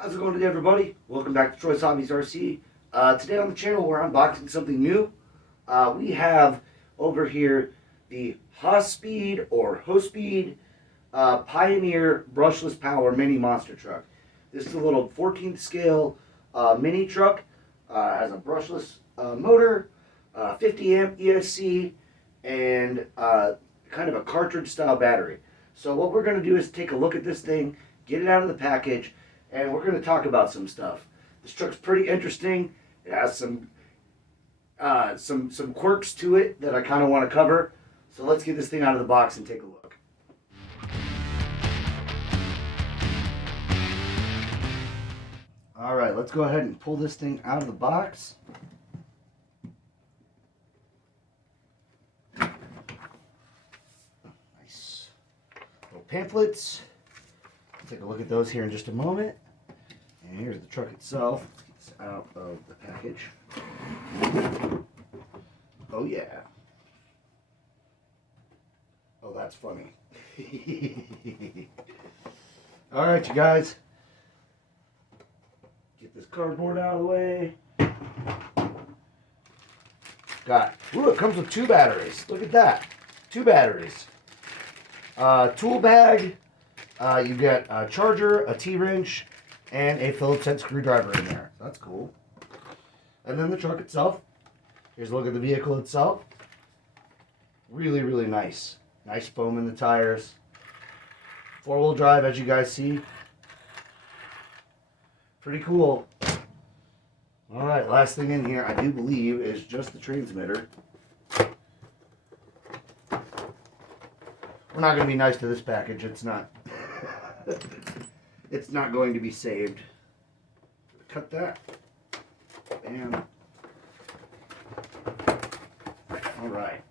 How's it going today, everybody? Welcome back to Troy's Hobbies RC. Today on the channel, we're unboxing something new. We have over here the HoSpeed Pioneer Brushless Power Mini Monster Truck. This is a little 14th scale mini truck. Has a brushless motor, 50 amp ESC, and kind of a cartridge style battery. So what we're going to do is take a look at this thing, get it out of the package, and we're going to talk about some stuff. This truck's pretty interesting. It has some quirks to it that I kind of want to cover. So let's get this thing out of the box and take a look. All right, let's go ahead and pull this thing out of the box. Nice little pamphlets. Take a look at those here in just a moment. And here's the truck itself. Let's get this out of the package. Oh yeah. Oh, that's funny. All right, you guys. Get this cardboard out of the way. Ooh, it comes with 2 batteries. Look at that. 2 batteries. Tool bag. You get a charger, a T-wrench, and a Phillips head screwdriver in there. So that's cool. And then the truck itself. Here's a look at the vehicle itself. Really, really nice. Nice foam in the tires. 4-wheel drive, as you guys see. Pretty cool. All right, last thing in here, I do believe, is just the transmitter. We're not going to be nice to this package. It's not. It's not going to be saved. Cut that. Bam. All right.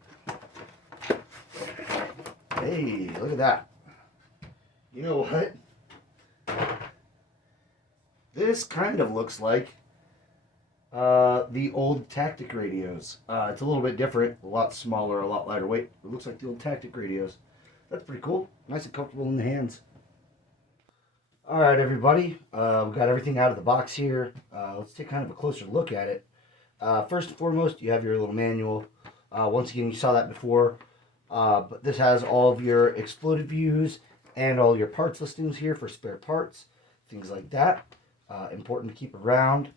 Hey, look at that. You know what? This kind of looks like the old Tactic radios. It's a little bit different, a lot smaller, a lot lighter weight. It looks like the old Tactic radios. That's pretty cool. Nice and comfortable in the hands. All right, everybody. We've got everything out of the box here. Let's take kind of a closer look at it. First and foremost, you have your little manual. Once again, you saw that before. But this has all of your exploded views and all your parts listings here for spare parts, things like that. Important to keep around.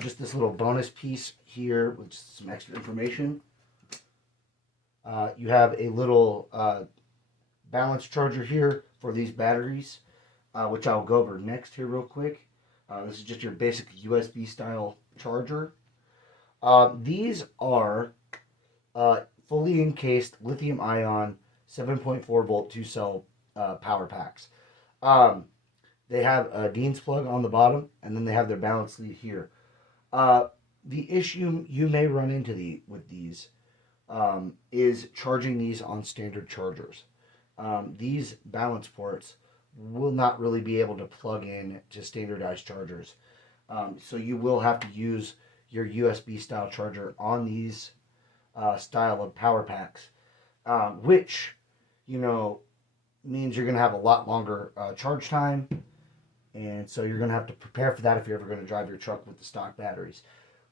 Just this little bonus piece here with some extra information. You have a little balance charger here for these batteries, which I'll go over next here real quick. This is just your basic USB style charger. These are fully encased lithium ion 7.4 volt 2 cell power packs. They have a Dean's plug on the bottom, and then they have their balance lead here. The issue you may run into with these is charging these on standard chargers. These balance ports will not really be able to plug in to standardized chargers. So you will have to use your USB style charger on these style of power packs, which, means you're going to have a lot longer charge time. And so you're going to have to prepare for that if you're ever going to drive your truck with the stock batteries.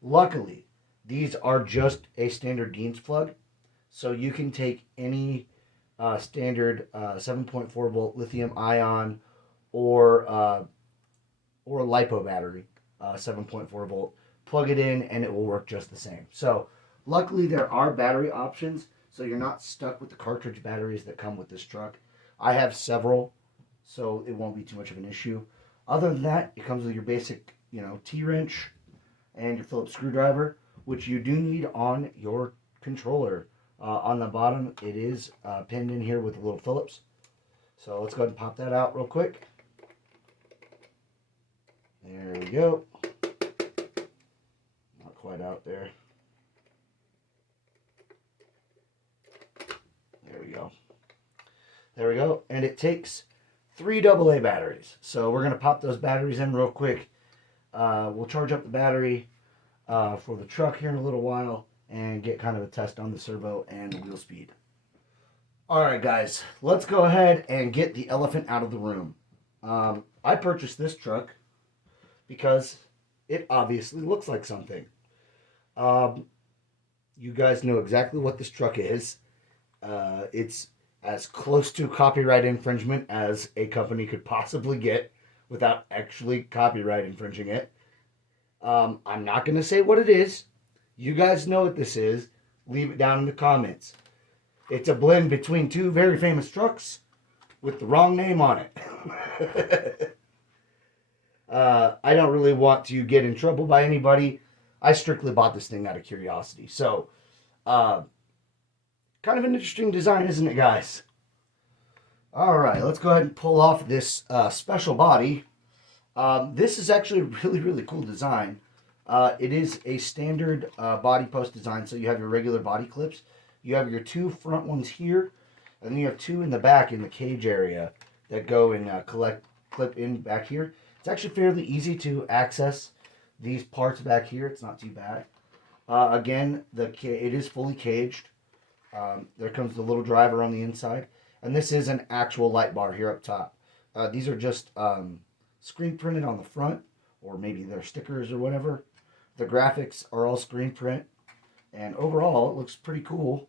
Luckily, these are just a standard Dean's plug. So you can take any standard 7.4 volt lithium ion or LiPo battery, 7.4 volt, plug it in and it will work just the same. So luckily there are battery options, so you're not stuck with the cartridge batteries that come with this truck. I have several, so it won't be too much of an issue. Other than that, it comes with your basic, T-wrench and your Phillips screwdriver, which you do need on your controller. On the bottom, it is pinned in here with a little Phillips. So let's go ahead and pop that out real quick. There we go. Not quite out there. There we go. There we go. And it takes 3 AA batteries. So we're going to pop those batteries in real quick. We'll charge up the battery for the truck here in a little while and get kind of a test on the servo and wheel speed. All right, guys, let's go ahead and get the elephant out of the room. I purchased this truck because it obviously looks like something. Um, you guys know exactly what this truck is. It's as close to copyright infringement as a company could possibly get without actually copyright infringing it. I'm not going to say what it is. You guys know what this is. Leave it down in the comments. It's a blend between two very famous trucks with the wrong name on it. I don't really want to get in trouble by anybody. I strictly bought this thing out of curiosity. So, uh, kind of an interesting design, isn't it, guys? All right, let's go ahead and pull off this special body. This is actually a really, really cool design. It is a standard body post design, so you have your regular body clips. You have your two front ones here, and then you have two in the back in the cage area that go and clip in back here. It's actually fairly easy to access these parts back here. It's not too bad. Again, it is fully caged. There comes the little driver on the inside, and this is an actual light bar here up top. These are just screen printed on the front, or maybe they're stickers or whatever. The graphics are all screen print, and overall it looks pretty cool.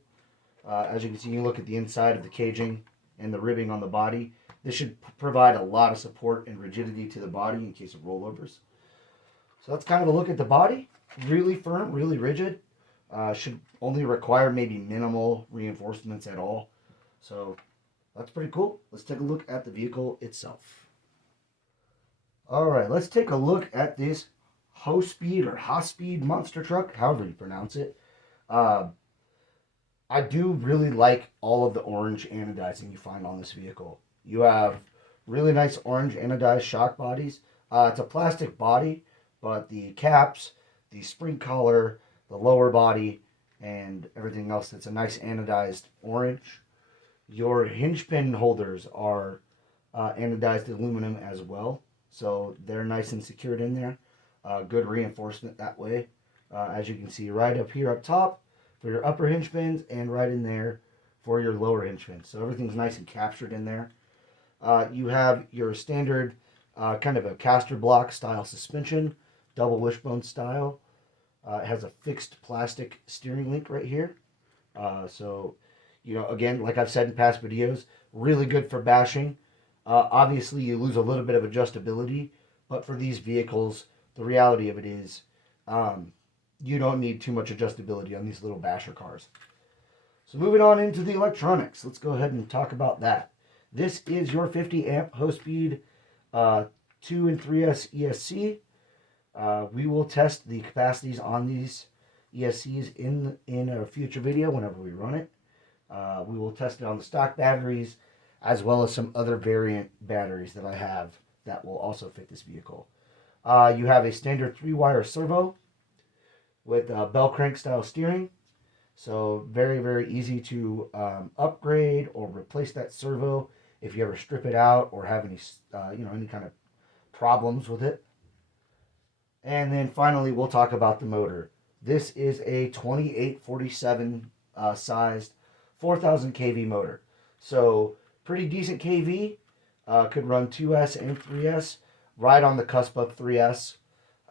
As you can see, you look at the inside of the caging and the ribbing on the body. This should provide a lot of support and rigidity to the body in case of rollovers. So that's kind of a look at the body. Really firm, really rigid. Should only require maybe minimal reinforcements at all. So that's pretty cool. Let's take a look at the vehicle itself. All right, let's take a look at this HoSpeed monster truck, however you pronounce it. I do really like all of the orange anodizing you find on this vehicle. You have really nice orange anodized shock bodies. It's a plastic body, but the caps, the spring collar, the lower body, and everything else, that's a nice anodized orange. Your hinge pin holders are anodized aluminum as well, so they're nice and secured in there. Good reinforcement that way. As you can see right up here up top for your upper hinge pins, and right in there for your lower hinge pins. So everything's nice and captured in there. You have your standard kind of a caster block style suspension, double wishbone style. It has a fixed plastic steering link right here. So, again, like I've said in past videos, really good for bashing. Obviously, you lose a little bit of adjustability, but for these vehicles, the reality of it is you don't need too much adjustability on these little basher cars. So moving on into the electronics, let's go ahead and talk about that. This is your 50 amp HoSpeed 2 and 3S ESC. We will test the capacities on these ESCs in a future video whenever we run it. We will test it on the stock batteries, as well as some other variant batteries that I have that will also fit this vehicle. You have a standard 3-wire servo with bell crank style steering. So very, very easy to upgrade or replace that servo if you ever strip it out or have any, any kind of problems with it. And then finally, we'll talk about the motor. This is a 2847 sized 4000 kV motor. So pretty decent kV. Could run 2S and 3S, right on the cusp of 3S.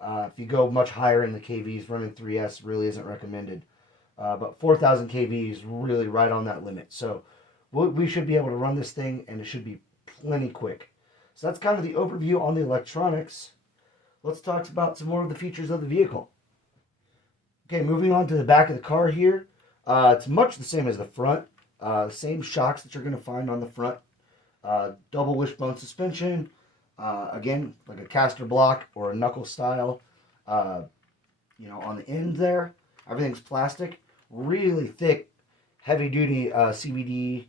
If you go much higher in the KVs, running 3S really isn't recommended. But 4000 kV is really right on that limit. So we should be able to run this thing, and it should be plenty quick. So that's kind of the overview on the electronics. Let's talk about some more of the features of the vehicle. Okay, moving on to the back of the car here. It's much the same as the front. Same shocks that you're going to find on the front. Double wishbone suspension. Again, like a caster block or a knuckle style. On the end there, everything's plastic. Really thick, heavy-duty CVD.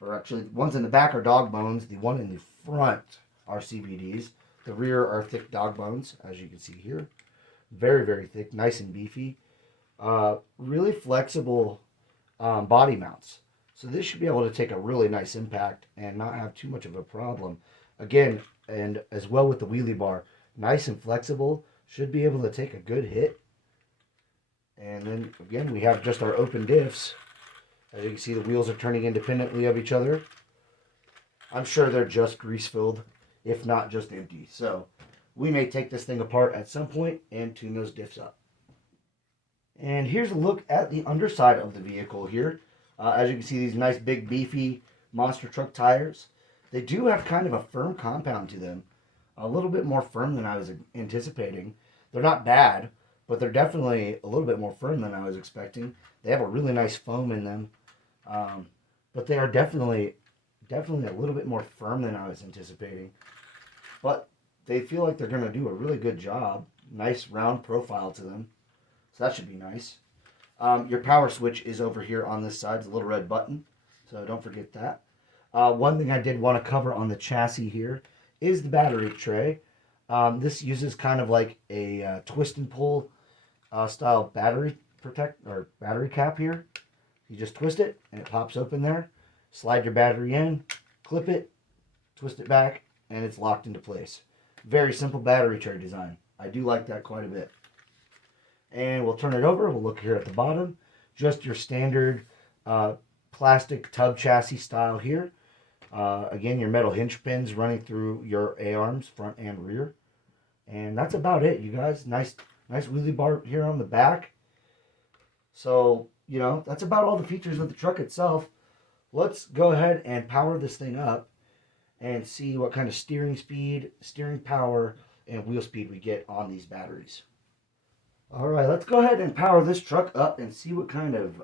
Or actually, the ones in the back are dog bones. The one in the front are CVDs. The rear are thick dog bones, as you can see here. Very, very thick, nice and beefy. Really flexible body mounts. So this should be able to take a really nice impact and not have too much of a problem. Again, and as well with the wheelie bar, nice and flexible, should be able to take a good hit. And then again, we have just our open diffs. As you can see, the wheels are turning independently of each other. I'm sure they're just grease filled, if not just empty. So we may take this thing apart at some point and tune those diffs up. And here's a look at the underside of the vehicle here. As you can see, these nice big beefy monster truck tires. They do have kind of a firm compound to them. A little bit more firm than I was anticipating. They're not bad, but they're definitely a little bit more firm than I was expecting. They have a really nice foam in them. But they are definitely a little bit more firm than I was anticipating. But they feel like they're going to do a really good job. Nice round profile to them. So that should be nice. Your power switch is over here on this side. It's a little red button. So don't forget that. One thing I did want to cover on the chassis here is the battery tray. This uses kind of like a twist and pull style battery cap here. You just twist it and it pops open there. Slide your battery in, clip it, twist it back, and it's locked into place. Very simple battery tray design. I do like that quite a bit. And we'll turn it over. We'll look here at the bottom. Just your standard plastic tub chassis style here. Again, your metal hinge pins running through your A-arms, front and rear. And that's about it, you guys. Nice wheelie bar here on the back. So, you know, that's about all the features of the truck itself. Let's go ahead and power this thing up and see what kind of steering speed, steering power, and wheel speed we get on these batteries. All right, let's go ahead and power this truck up and see what kind of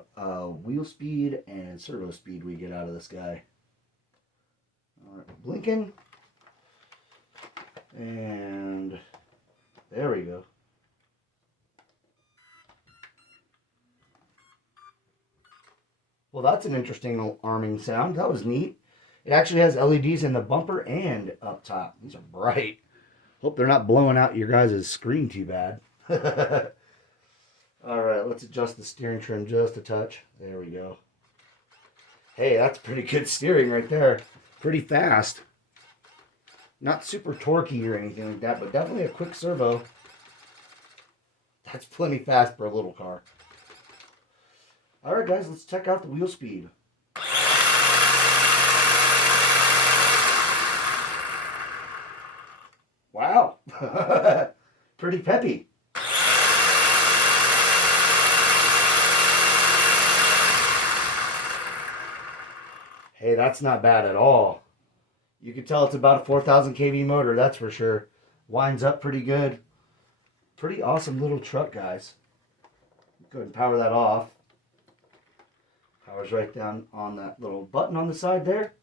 wheel speed and servo speed we get out of this guy. All right, blinking. And there we go. Well, that's an interesting arming sound. That was neat. It actually has LEDs in the bumper and up top. These are bright. Hope they're not blowing out your guys' screen too bad. All right, let's adjust the steering trim just a touch. There we go. Hey, that's pretty good steering right there. Pretty fast. Not super torquey or anything like that, but definitely a quick servo. That's plenty fast for a little car. All right, guys, let's check out the wheel speed. Wow. Pretty peppy. Hey, that's not bad at all. You can tell it's about a 4,000 kV motor, that's for sure. Winds up pretty good. Pretty awesome little truck, guys. Go ahead and power that off. Power's right down on that little button on the side there.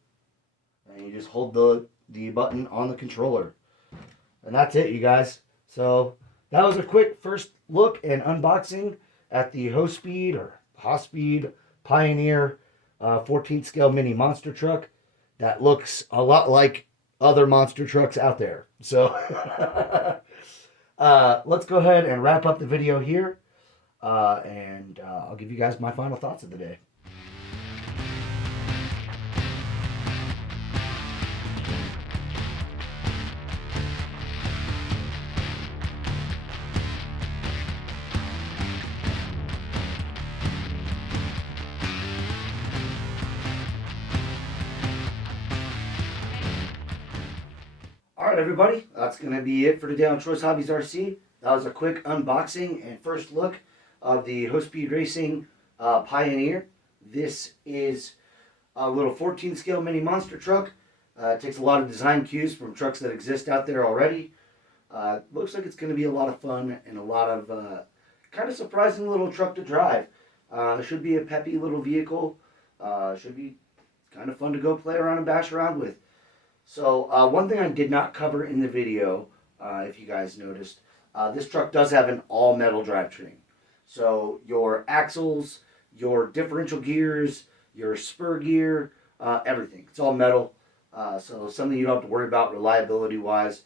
And you just hold the button on the controller. And that's it, you guys. So that was a quick first look and unboxing at the HoSpeed Pioneer 14th scale mini monster truck that looks a lot like other monster trucks out there. So let's go ahead and wrap up the video here. And I'll give you guys my final thoughts of the day. Alright everybody, that's going to be it for today on Troy's Hobbies RC. That was a quick unboxing and first look of the HoSpeed Racing Pioneer. This is a little 14 scale mini monster truck. It takes a lot of design cues from trucks that exist out there already. Looks like it's going to be a lot of fun and a lot of kind of surprising little truck to drive. Should be a peppy little vehicle. Should be kind of fun to go play around and bash around with. So one thing I did not cover in the video, if you guys noticed, this truck does have an all-metal drivetrain. So your axles, your differential gears, your spur gear, everything. It's all metal. So something you don't have to worry about reliability-wise.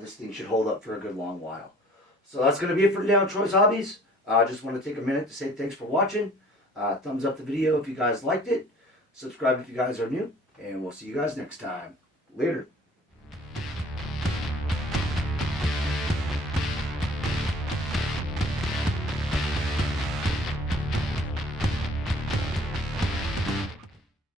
This thing should hold up for a good long while. So that's going to be it for today on Troy's Hobbies. I just want to take a minute to say thanks for watching. Thumbs up the video if you guys liked it. Subscribe if you guys are new. And we'll see you guys next time. Later.